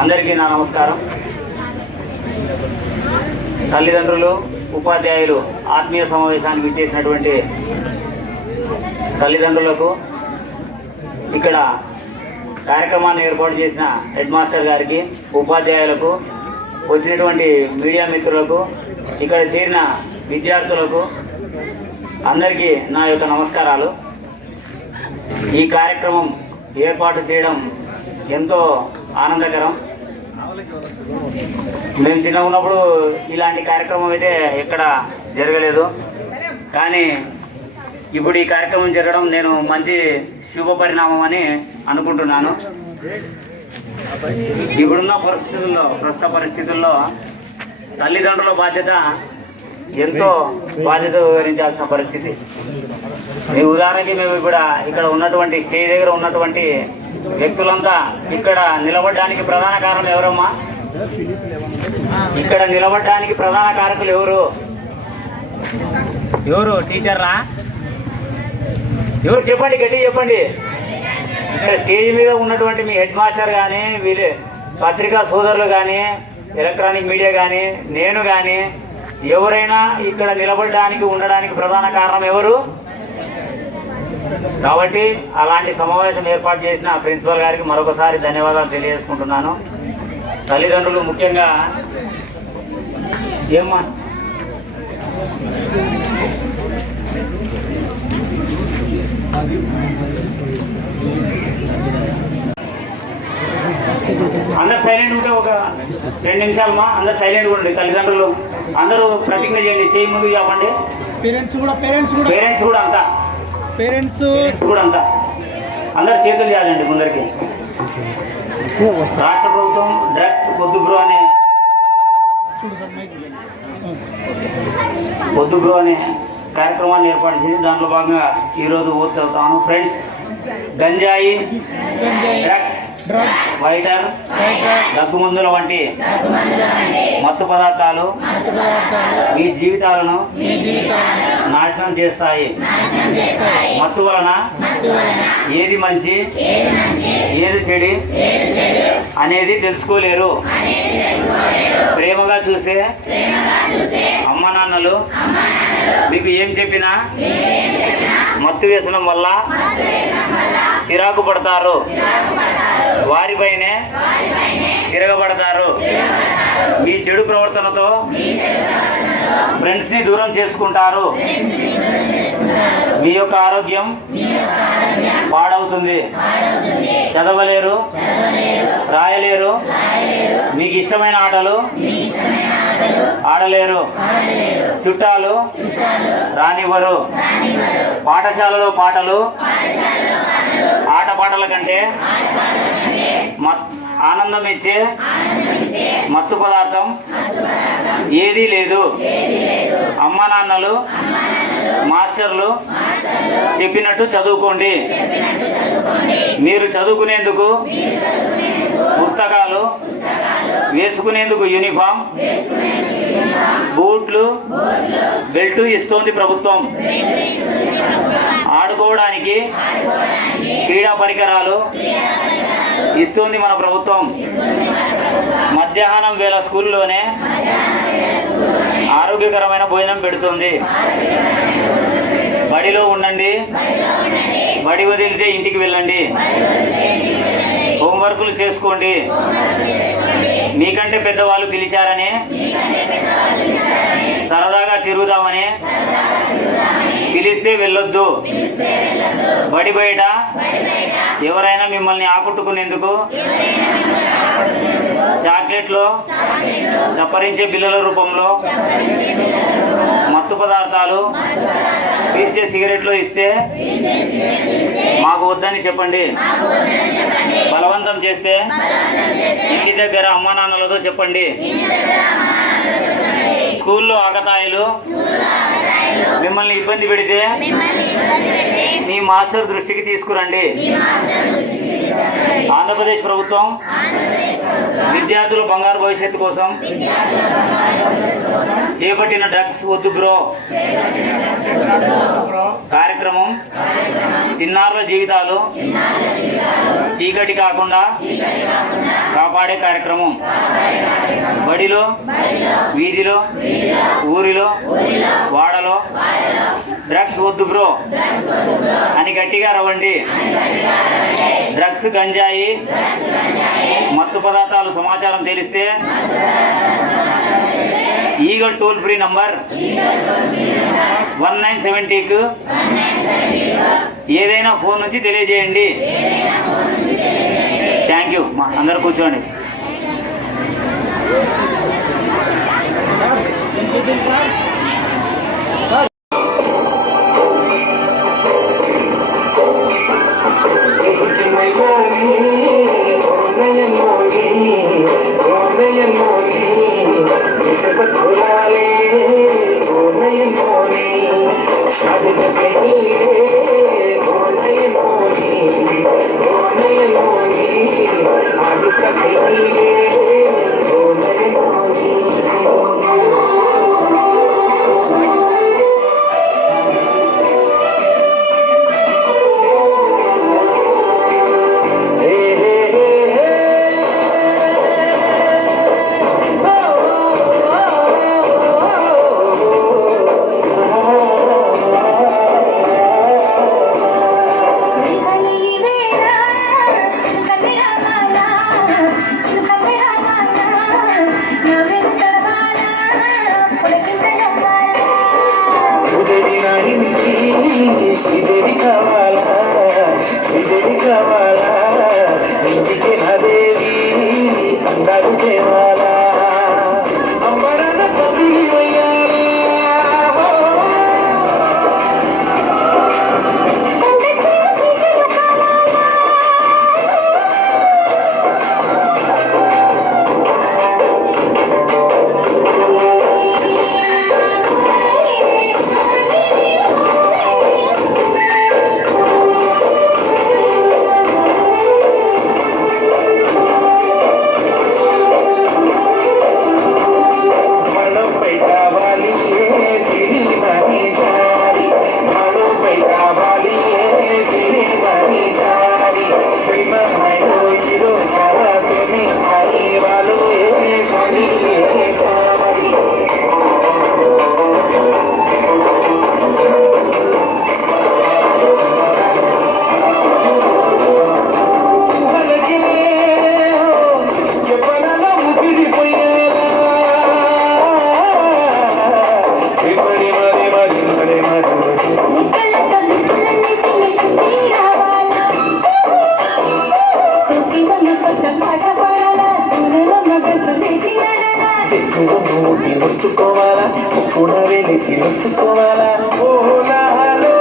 అందరికీ నా నమస్కారం. తల్లిదండ్రులు ఉపాధ్యాయులు ఆత్మీయ సమావేశానికి విచ్చేసినటువంటి తల్లిదండ్రులకు ఇక్కడ కార్యక్రమాన్ని ఏర్పాటు చేసిన హెడ్ మాస్టర్ గారికి ఉపాధ్యాయులకు వచ్చినటువంటి మీడియా మిత్రులకు ఇక్కడ చేరిన విద్యార్థులకు అందరికీ నా యొక్క నమస్కారాలు. ఈ కార్యక్రమం ఏర్పాటు చేయడం ఎంతో ఆనందకరం. మేము చిన్న ఉన్నప్పుడు ఇలాంటి కార్యక్రమం అయితే ఎక్కడ జరగలేదు. కానీ ఇప్పుడు ఈ కార్యక్రమం జరగడం నేను మంచి శుభ పరిణామం అని అనుకుంటున్నాను. ఇప్పుడున్న పరిస్థితుల్లో ప్రస్తుత పరిస్థితుల్లో తల్లిదండ్రుల బాధ్యత ఎంతో బాధ్యత వివరించాల్సిన పరిస్థితి. ఈ ఉదాహరణకి మేము ఇక్కడ ఇక్కడ ఉన్నటువంటి స్టేజ్ దగ్గర ఉన్నటువంటి వ్యక్తులంతా ఇక్కడ నిలబడడానికి ప్రధాన కారణం ఎవరమ్మా? ఇక్కడ నిలబడడానికి ప్రధాన కారకులు ఎవరు? ఎవరు? టీచర్రా? ఎవరు? చెప్పండి గట్టి చెప్పండి. ఇక్కడ స్టేజ్ మీద ఉన్నటువంటి మీ హెడ్ మాస్టర్ కానీ వీళ్ళు పత్రికా సోదరులు కానీ ఎలక్ట్రానిక్ మీడియా కానీ నేను కానీ ఎవరైనా ఇక్కడ నిలబడడానికి ఉండడానికి ప్రధాన కారణం ఎవరు? కాబట్టి అలాంటి సమావేశం ఏర్పాటు చేసిన ప్రిన్సిపల్ గారికి మరొకసారి ధన్యవాదాలు తెలియజేసుకుంటున్నాను. తల్లిదండ్రులు ముఖ్యంగా ఏమ్మా? అందరు సైలెంట్ ఉంటే ఒక రెండు నిమిషాలు మా అందరు సైలెంట్ ఉండండి. తల్లిదండ్రులు అందరూ ప్రతిజ్ఞ చేయండి. చేయి ముందుకు చెప్పండి పేరెంట్స్ కూడా పేరెంట్స్ కూడా. పేరెంట్స్ కూడా అంతా. పేరెంట్స్. కూడా అంతా అందరు చేతులు చేయాలండి ముందరికి. రాష్ట్ర ప్రభుత్వం డ్రగ్స్ పొద్దు బ్రో అనే పొద్దు బ్రో అనే కార్యక్రమాన్ని ఏర్పాటు చేసి దాంట్లో భాగంగా ఈరోజు ఓట్ చదువుతాను ఫ్రెండ్స్ గంజాయి డ్రగ్స్ వైటర్ దగ్గు మందుల వంటి మత్తు పదార్థాలు మీ జీవితాలను నాశనం చేస్తాయి. మత్తు వలన ఏది మంచి ఏది చెడి అనేది తెలుసుకోలేరు. ప్రేమగా చూసే అమ్మ నాన్నలు మీకు ఏం చెప్పినా? మత్తు వ్యసనం వల్ల చిరాకు పడతారు వారిపైనే తిరగబడతారు. మీ చెడు ప్రవర్తనతో ఫ్రెండ్స్ని దూరం చేసుకుంటారు. మీ యొక్క ఆరోగ్యం పాడవుతుంది. చదవలేరు. రాయలేరు. మీకు ఇష్టమైన ఆటలు ఆడలేరు. చుట్టాలు రానివ్వరు. పాఠశాలలో పాటలు ఆట పాటల కంటే మత్- ఆనందం ఇచ్చే మత్తు పదార్థం ఏదీ లేదు. అమ్మ నాన్నలు మాస్టర్లు చెప్పినట్టు చదువుకోండి. మీరు చదువుకునేందుకు పుస్తకాలు వేసుకునేందుకు యూనిఫామ్ బూట్లు బెల్ట్ ఇస్తోంది ప్రభుత్వం. ఆడుకోవడానికి క్రీడా పరికరాలు ఇస్తుంది మన ప్రభుత్వం. మధ్యాహ్నం వేళ స్కూల్లోనే ఆరోగ్యకరమైన భోజనం పెడుతుంది. బడిలో ఉండండి. బడి వదిలితే ఇంటికి వెళ్ళండి. హోంవర్కులు చేసుకోండి. మీకంటే పెద్దవాళ్ళు పిలిచారని సరదాగా తిరుగుదామని పిలిస్తే వెళ్ళొద్దు. బడి బయట. ఎవరైనా మిమ్మల్ని ఆకట్టుకునేందుకు చాక్లెట్లు చప్పరించే బిల్లల రూపంలో మత్తు పదార్థాలు పీల్చే సిగరెట్లు ఇస్తే మాకు వద్దని చెప్పండి. బలవంతం చేస్తే ఇంటి దగ్గర అమ్మా నాన్నలతో చెప్పండి. స్కూల్లో ఆకతాయిలు మిమ్మల్ని ఇబ్బంది పెడితే మీ మాస్టర్ దృష్టికి తీసుకురండి. ఆంధ్రప్రదేశ్ ప్రభుత్వం విద్యార్థుల బంగారు భవిష్యత్తు కోసం చేపట్టిన డ్రగ్స్ వద్దు బ్రో కార్యక్రమం చిన్నారుల జీవితాలు చీకటి కాకుండా కాపాడే కార్యక్రమం. బడిలో వీధిలో ఊరిలో వాడలో డ్రగ్స్ వద్దు బ్రో అని గట్టిగా రవ్వండి డ్రగ్స్ గంజాయి మత్తు పదార్థాలు సమాచారం తెలిస్తే Eagle toll free number one nine సెవెంటీకు ఏదైనా ఫోన్ నుంచి తెలియజేయండి థ్యాంక్ యూ మా అందరు కూర్చోండి శ్రీదేవి clear. మూటి నొచ్చుకోవాలా కూడా వెలిచి నొచ్చుకోవాలా ఓలాలో ఓలా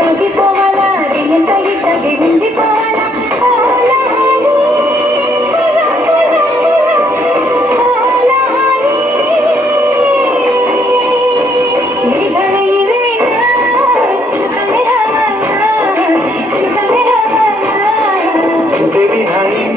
తగ్గిపోవాలా తగ్గి తగ్గి Baby, how you